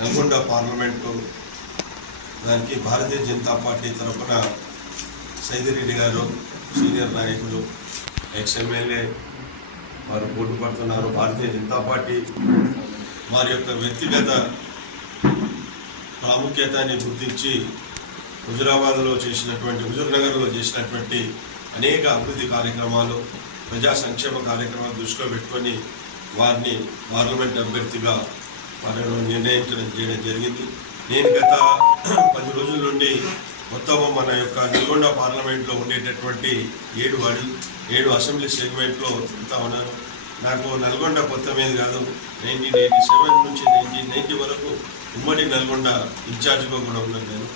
Nalgonda parliament దానికి Bharatiya Janata party తరఫున సైదిరెడ్డి గారు సీనియర్ నాయకులు ఎక్స్ ఎమ్మెల్యే వారు పోటీ పడుతున్నారు. భారతీయ జనతా పార్టీ వారి యొక్క వ్యక్తిగత ప్రాముఖ్యతని గుర్తించి హుజురాబాద్లో చేసినటువంటి హుజూర్నగర్లో చేసినటువంటి అనేక అభివృద్ధి కార్యక్రమాలు ప్రజా సంక్షేమ కార్యక్రమాలు దృష్టిలో పెట్టుకొని వారిని పార్లమెంట్ అభ్యర్థిగా వారిని నిర్ణయించడం చేయడం జరిగింది. నేను గత పది రోజుల నుండి మొత్తం మన యొక్క నల్గొండ పార్లమెంట్లో ఉండేటటువంటి ఏడు వాడి ఏడు అసెంబ్లీ సెగ్మెంట్లో తిరుగుతా ఉన్నాను. నాకు నల్గొండ కొత్త మీద కాదు నైన్టీన్ ఎయిటీ సెవెన్ నుంచి నైన్టీన్ నైన్టీ వరకు ఉమ్మడి నల్గొండ ఇన్ఛార్జ్గా కూడా ఉన్నాను నేను.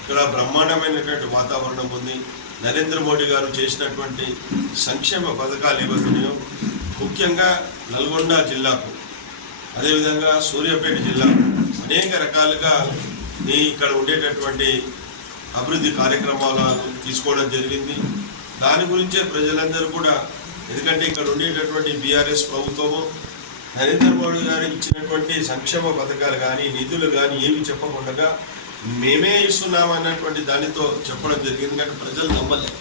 ఇక్కడ బ్రహ్మాండమైనటువంటి వాతావరణం ఉంది. నరేంద్ర మోడీ గారు చేసినటువంటి సంక్షేమ పథకాలు ఏవైతున్నాయో ముఖ్యంగా నల్గొండ జిల్లాకు అదేవిధంగా సూర్యాపేట జిల్లా అనేక రకాలుగా ఇక్కడ ఉండేటటువంటి అభివృద్ధి కార్యక్రమాలు తీసుకోవడం జరిగింది. దాని గురించే ప్రజలందరూ కూడా ఎందుకంటే ఇక్కడ ఉండేటటువంటి బీఆర్ఎస్ ప్రభుత్వము నరేంద్ర మోడీ గారు ఇచ్చినటువంటి సంక్షేమ పథకాలు కానీ నిధులు కానీ ఏమి చెప్పకుండా మేమే ఇస్తున్నాం అన్నటువంటి దానితో చెప్పడం జరిగింది. కానీ ప్రజలు నమ్మలేదు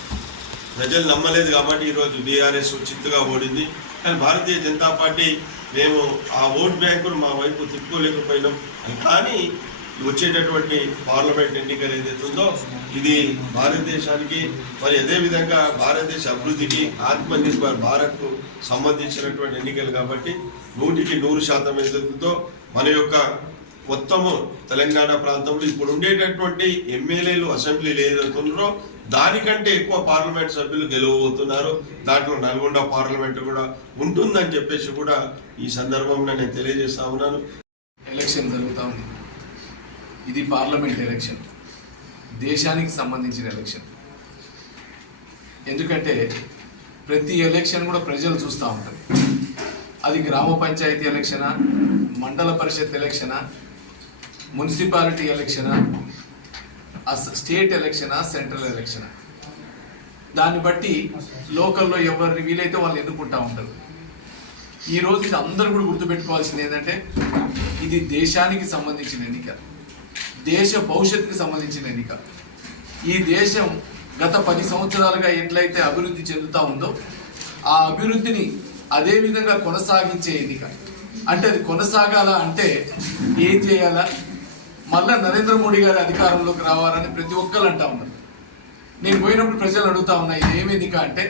ప్రజలు నమ్మలేదు కాబట్టి ఈరోజు బీఆర్ఎస్ చిత్తుగా ఓడింది. కానీ భారతీయ జనతా పార్టీ మేము ఆ ఓట్ బ్యాంకును మా వైపు తిప్పుకోలేకపోయినాం. కానీ వచ్చేటటువంటి పార్లమెంట్ ఎన్నికలు ఏదైతే ఉందో ఇది భారతదేశానికి మరి అదేవిధంగా భారతదేశ అభివృద్ధికి ఆత్మనిర్భర్ భారత్కు సంబంధించినటువంటి ఎన్నికలు కాబట్టి నూటికి నూరు శాతం ఎదుగుతో మన యొక్క మొత్తము తెలంగాణ ప్రాంతంలో ఇప్పుడు ఉండేటటువంటి ఎమ్మెల్యేలు అసెంబ్లీలు ఏదైతున్నారో దానికంటే ఎక్కువ పార్లమెంట్ సభ్యులు గెలవబోతున్నారు. దాంట్లో నల్గొండ పార్లమెంట్ కూడా ఉంటుందని చెప్పేసి కూడా ఈ సందర్భంలో నేను తెలియజేస్తా ఉన్నాను. ఎలక్షన్ జరుగుతూ ఉంది. ఇది పార్లమెంట్ ఎలక్షన్. దేశానికి సంబంధించిన ఎలక్షన్. ఎందుకంటే ప్రతి ఎలక్షన్ కూడా ప్రజలు చూస్తూ ఉంటారు. అది గ్రామ పంచాయతీ ఎలక్షనా మండల పరిషత్ ఎలక్షనా మున్సిపాలిటీ ఎలక్షనా స్టేట్ ఎలక్షనా సెంట్రల్ ఎలక్షనా? దాన్ని బట్టి లోకల్లో ఎవరిని వీలైతే వాళ్ళు ఎన్నుకుంటా ఉంటారు. ఈ రోజు ఇది అందరూ కూడా గుర్తుపెట్టుకోవాల్సింది ఏంటంటే ఇది దేశానికి సంబంధించిన ఎన్నిక. దేశ భవిష్యత్తుకి సంబంధించిన ఎన్నిక. ఈ దేశం గత పది సంవత్సరాలుగా ఎట్లయితే అభివృద్ధి చెందుతా ఉందో ఆ అభివృద్ధిని అదే విధంగా కొనసాగించే ఎన్నిక. అంటే అది కొనసాగాల అంటే ఏం చేయాలా? మళ్ళీ నరేంద్ర మోడీ గారి అధికారంలోకి రావాలని ప్రతి ఒక్కరు అంటా ఉన్నారు. నేను పోయినప్పుడు ప్రజలు అడుగుతా ఉన్నా ఇది ఏమి ఎన్నిక అంటే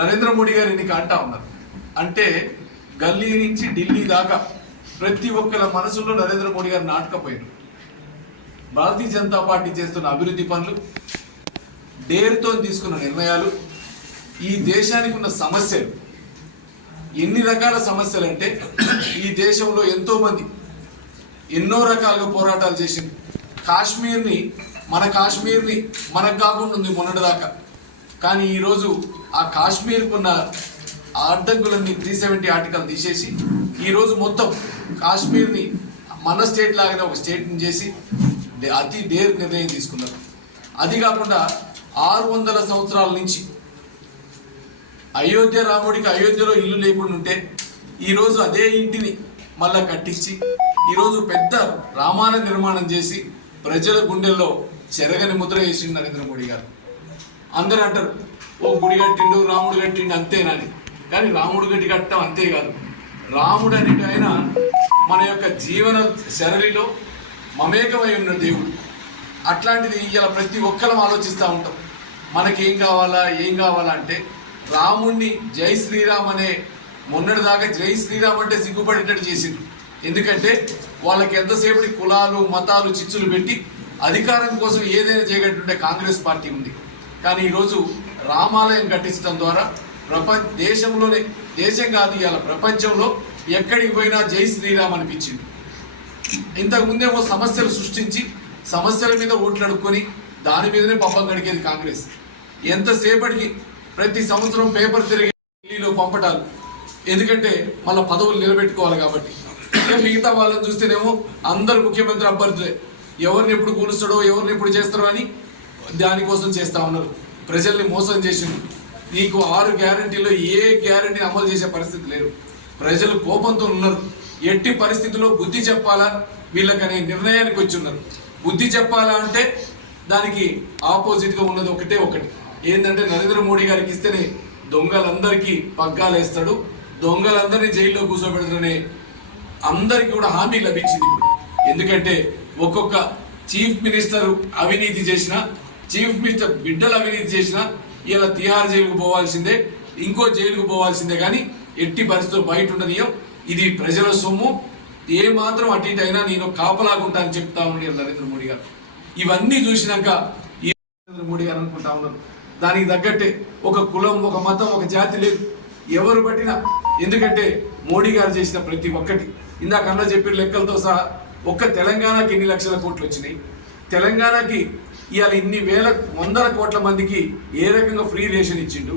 నరేంద్ర మోడీ గారు ఎన్నిక అంటా ఉన్నారు. అంటే గల్లీ నుంచి ఢిల్లీ దాకా ప్రతి ఒక్కరి మనసులో నరేంద్ర మోడీ గారు నాటకపోయారు. భారతీయ జనతా పార్టీ చేస్తున్న అభివృద్ధి పనులు డేర్తో తీసుకున్న నిర్ణయాలు ఈ దేశానికి ఉన్న సమస్యలు. ఎన్ని రకాల సమస్యలు అంటే ఈ దేశంలో ఎంతోమంది ఎన్నో రకాలుగా పోరాటాలు చేసింది. కాశ్మీర్ని మన కాశ్మీర్ని మనకు కాకుండా ఉంది మొన్నటిదాకా. కానీ ఈరోజు ఆ కాశ్మీర్కు ఉన్న అడ్డంకులన్నీ త్రీ సెవెంటీ ఆర్టికల్ తీసేసి ఈరోజు మొత్తం కాశ్మీర్ని మన స్టేట్ లాగానే ఒక స్టేట్ని చేసి అతి డేర్ నిర్ణయం తీసుకున్నారు. అది కాకుండా ఆరు వందల సంవత్సరాల నుంచి అయోధ్య రాముడికి అయోధ్యలో ఇల్లు లేకుండా ఉంటే ఈరోజు అదే ఇంటిని మళ్ళా కట్టించి ఈరోజు పెద్ద రామాయణ నిర్మాణం చేసి ప్రజల గుండెల్లో చెరగని ముద్ర వేసిండు నరేంద్ర మోడీ గారు. అందరూ అంటారు ఓ గుడి కట్టిండు రాముడు కట్టిండు అంతేనని. కానీ రాముడు గట్టి కట్టడం అంతే కాదు రాముడు అనేటి ఆయన మన యొక్క జీవన శరళిలో మమేకమై ఉన్న దేవుడు. అట్లాంటిది ఇలా ప్రతి ఒక్కరం ఆలోచిస్తూ ఉంటాం. మనకేం కావాలా ఏం కావాలా అంటే రాముణ్ణి జై శ్రీరామ్ అనే మొన్నటిదాకా జై శ్రీరామ్ అంటే సిగ్గుపడేటట్టు చేసిండు ఎందుకంటే వాళ్ళకి ఎంతసేపటి కులాలు మతాలు చిచ్చులు పెట్టి అధికారం కోసం ఏదైనా చేయగట్టుంటే కాంగ్రెస్ పార్టీ ఉంది. కానీ ఈరోజు రామాలయం కట్టించడం ద్వారా ప్రపంచ దేశంలోనే దేశం కాదు ఇవాళ ప్రపంచంలో ఎక్కడికి పోయినా జై శ్రీరామ్ అనిపించింది. ఇంతకు ముందేమో సమస్యలు సృష్టించి సమస్యల మీద ఓట్లు అడుక్కొని దాని మీదనే పబ్బం గడికేది కాంగ్రెస్. ఎంతసేపటికి ప్రతి సంవత్సరం పేపర్ తిరిగి ఢిల్లీలో పంపటాలు. ఎందుకంటే మళ్ళీ పదవులు నిలబెట్టుకోవాలి కాబట్టి. మిగతా వాళ్ళని చూస్తేనేమో అందరు ముఖ్యమంత్రి అభ్యర్థులే. ఎవరిని ఎప్పుడు కూలుస్తాడో ఎవరిని ఎప్పుడు చేస్తారో అని దానికోసం చేస్తా ఉన్నారు. ప్రజల్ని మోసం చేసిండు నీకు ఆరు గ్యారంటీలో ఏ గ్యారంటీ అమలు చేసే పరిస్థితి లేదు. ప్రజలు కోపంతో ఉన్నారు. ఎట్టి పరిస్థితుల్లో బుద్ధి చెప్పాలా? వీళ్ళకనే నిర్ణయానికి వచ్చి ఉన్నారు. బుద్ధి చెప్పాలా అంటే దానికి ఆపోజిట్గా ఉన్నది ఒకటే ఒకటి. ఏంటంటే నరేంద్ర మోడీ గారికి ఇస్తేనే దొంగలందరికీ పగ్గాలు వేస్తాడు దొంగలందరినీ జైల్లో కూర్చోబెడతాడనే అందరికీ కూడా హామీ లభించింది ఇప్పుడు. ఎందుకంటే ఒక్కొక్క చీఫ్ మినిస్టర్ అవినీతి చేసిన చీఫ్ మినిస్టర్ బిడ్డలు అవినీతి చేసిన ఇలా తిహార్ జైలుకు పోవాల్సిందే ఇంకో జైలుకు పోవాల్సిందే. కానీ ఎట్టి పరిస్థితులు బయట ఉండనీయం ఇది ప్రజల సొమ్ము. ఏ మాత్రం అటు ఇటు అయినా నేను కాపలాగుంటా అని చెప్తా ఉన్నాడు నరేంద్ర మోడీ గారు. ఇవన్నీ చూసినాక ఈ నరేంద్ర మోడీ గారు అనుకుంటా ఉన్నారు? దానికి తగ్గట్టే ఒక కులం ఒక మతం ఒక జాతి లేదు. ఎవరు పట్టినా. ఎందుకంటే మోడీ గారు చేసిన ప్రతి ఒక్కటి ఇందాక అన్న చెప్పిన లెక్కలతో సహా ఒక్క తెలంగాణకి ఎన్ని లక్షల కోట్లు వచ్చినాయి? తెలంగాణకి ఇవాళ ఇన్ని వేల వందల కోట్ల మందికి ఏ రకంగా ఫ్రీ రేషన్ ఇచ్చిండు?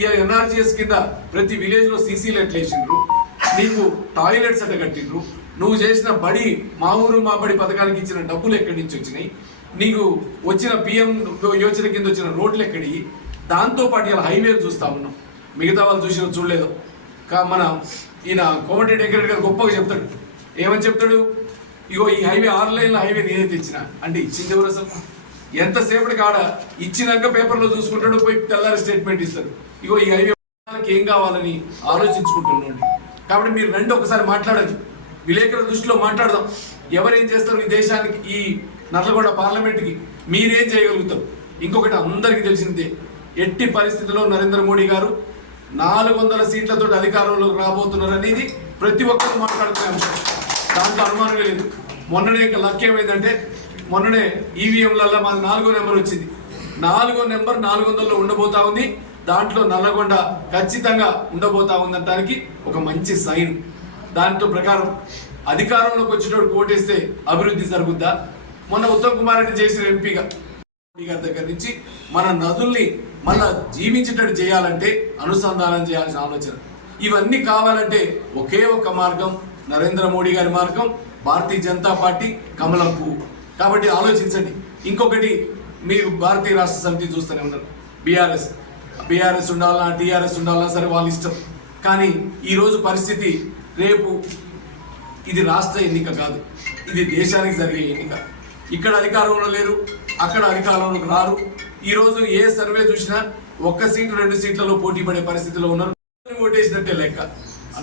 ఇవాళ ఎన్ఆర్జీఎస్ కింద ప్రతి విలేజ్లో సీసీలు ఎట్లా వేసిండ్రు. నీకు టాయిలెట్స్ అట్ట కట్టిండ్రు. నువ్వు చేసిన బడి మా ఊరు మా బడి పథకానికి ఇచ్చిన డబ్బులు ఎక్కడి నుంచి వచ్చినాయి? నీకు వచ్చిన పిఎం యోజన కింద వచ్చిన రోడ్లు ఎక్కడి దాంతో పాటు ఇలా హైవేలు చూస్తా ఉన్నాం. మిగతా వాళ్ళు చూసిన చూడలేదు. కా మన ఈయన కోమటి వెంకరెడ్డి గారు గొప్పగా చెప్తాడు. ఏమని చెప్తాడు? ఇగో ఈ హైవే ఆరు లైన్ల హైవే నేనే తెచ్చిన. అంటే ఇచ్చింది ఎవరు అసలు? ఎంతసేపటి కాడ ఇచ్చినాక పేపర్లో చూసుకుంటాడు పోయి తెల్లారి స్టేట్మెంట్ ఇస్తాడు. ఇగో ఈ హైవే వాళ్ళకి ఏం కావాలని ఆలోచించుకుంటున్నాండి. కాబట్టి మీరు రెండు ఒకసారి మాట్లాడచ్చు విలేకరుల దృష్టిలో మాట్లాడదాం. ఎవరేం చేస్తారు ఈ దేశానికి ఈ నల్లగొండ పార్లమెంట్కి? మీరేం చేయగలుగుతారు? ఇంకొకటి అందరికీ తెలిసిందే ఎట్టి పరిస్థితుల్లో నరేంద్ర మోడీ గారు నాలుగు వందల సీట్లతో అధికారంలోకి రాబోతున్నారు అనేది ప్రతి ఒక్కరు మాట్లాడుతున్న అంశం. దాంట్లో అనుమానమే లేదు. మొన్ననే ఇంకా లక్ ఏమైందంటే మొన్ననే ఈవీఎంలలో మాది నాలుగో నెంబర్ వచ్చింది. నాలుగో నెంబర్ నాలుగు వందల్లో ఉండబోతా ఉంది. దాంట్లో నల్లగొండ ఖచ్చితంగా ఉండబోతా ఉందనడానికి ఒక మంచి సైన్. దాంట్లో ప్రకారం అధికారంలోకి వచ్చినప్పుడు ఓటేస్తే అభివృద్ధి జరుగుద్దా? మొన్న ఉత్తమ్ కుమార్ రెడ్డి చేసిన ఎంపీగా గారి దగ్గర నుంచి మన నదుల్ని మళ్ళా జీవించేటట్టు చేయాలంటే అనుసంధానం చేయాల్సిన ఆలోచన. ఇవన్నీ కావాలంటే ఒకే ఒక మార్గం నరేంద్ర మోడీ గారి మార్గం భారతీయ జనతా పార్టీ కమలం పువ్వు. కాబట్టి ఆలోచించండి. ఇంకొకటి మీరు భారతీయ రాష్ట్ర సమితి చూస్తూనే ఉన్నారు బీఆర్ఎస్. బీఆర్ఎస్ ఉండాలా టీఆర్ఎస్ ఉండాలా సరే వాళ్ళ ఇష్టం. కానీ ఈరోజు పరిస్థితి రేపు ఇది రాష్ట్ర ఎన్నిక కాదు. ఇది దేశానికి జరిగే ఎన్నిక. ఇక్కడ అధికారంలో లేరు. అక్కడ అధికారంలోకి రారు. ఈరోజు ఏ సర్వే చూసినా ఒక్క సీటు రెండు సీట్లలో పోటీ పడే పరిస్థితిలో ఉన్నారు. ఓటేసినట్టే లెక్క.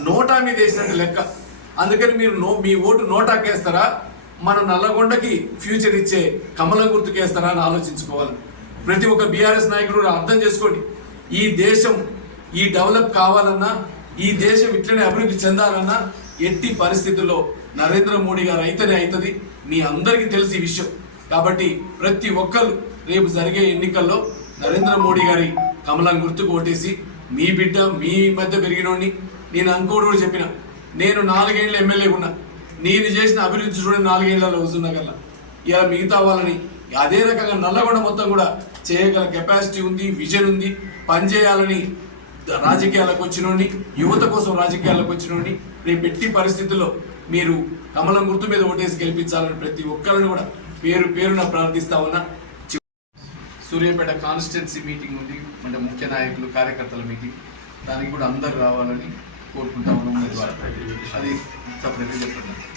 నోటా మీద వేసినట్టు లెక్క. అందుకని మీరు నో మీ ఓటు నోటాకేస్తారా? మన నల్లగొండకి ఫ్యూచర్ ఇచ్చే కమలం గుర్తుకేస్తారా అని ఆలోచించుకోవాలి. ప్రతి ఒక్క బీఆర్ఎస్ నాయకుడు కూడా అర్థం చేసుకోండి. ఈ దేశం ఈ డెవలప్ కావాలన్నా ఈ దేశం ఇట్లనే అభివృద్ధి చెందాలన్నా ఎట్టి పరిస్థితుల్లో నరేంద్ర మోడీ గారు అయితేనే అవుతుంది మీ అందరికీ తెలిసి ఈ విషయం. కాబట్టి ప్రతి ఒక్కరు రేపు జరిగే ఎన్నికల్లో నరేంద్ర మోడీ గారి కమలం గుర్తుకు ఓటేసి మీ బిడ్డ మీ మధ్య పెరిగినోడిని నేను అంకోడు కూడా చెప్పిన. నేను నాలుగేళ్ళు ఎమ్మెల్యే ఉన్నా. నేను చేసిన అభివృద్ధి చూడండి నాలుగేళ్ళలో వస్తున్నా కల్లా ఇలా మిగతా వాళ్ళని అదే రకంగా నల్లగొండ మొత్తం కూడా చేయగల కెపాసిటీ ఉంది విజన్ ఉంది పనిచేయాలని రాజకీయాలకు వచ్చినోడిని యువత కోసం రాజకీయాలకు వచ్చినోడిని రేపు ఎట్టి పరిస్థితుల్లో మీరు కమలం గుర్తు మీద ఓటేసి గెలిపించాలని ప్రతి ఒక్కరిని కూడా పేరు పేరున ప్రార్థిస్తా ఉన్నా. సూర్యాపేట కాన్స్టిట్యున్సీ మీటింగ్ ఉంది. అంటే ముఖ్య నాయకులు కార్యకర్తల మీటింగ్. దానికి కూడా అందరు రావాలని కోరుకుంటా ఉన్నాం. అది సపరేట్గా చెప్పండి.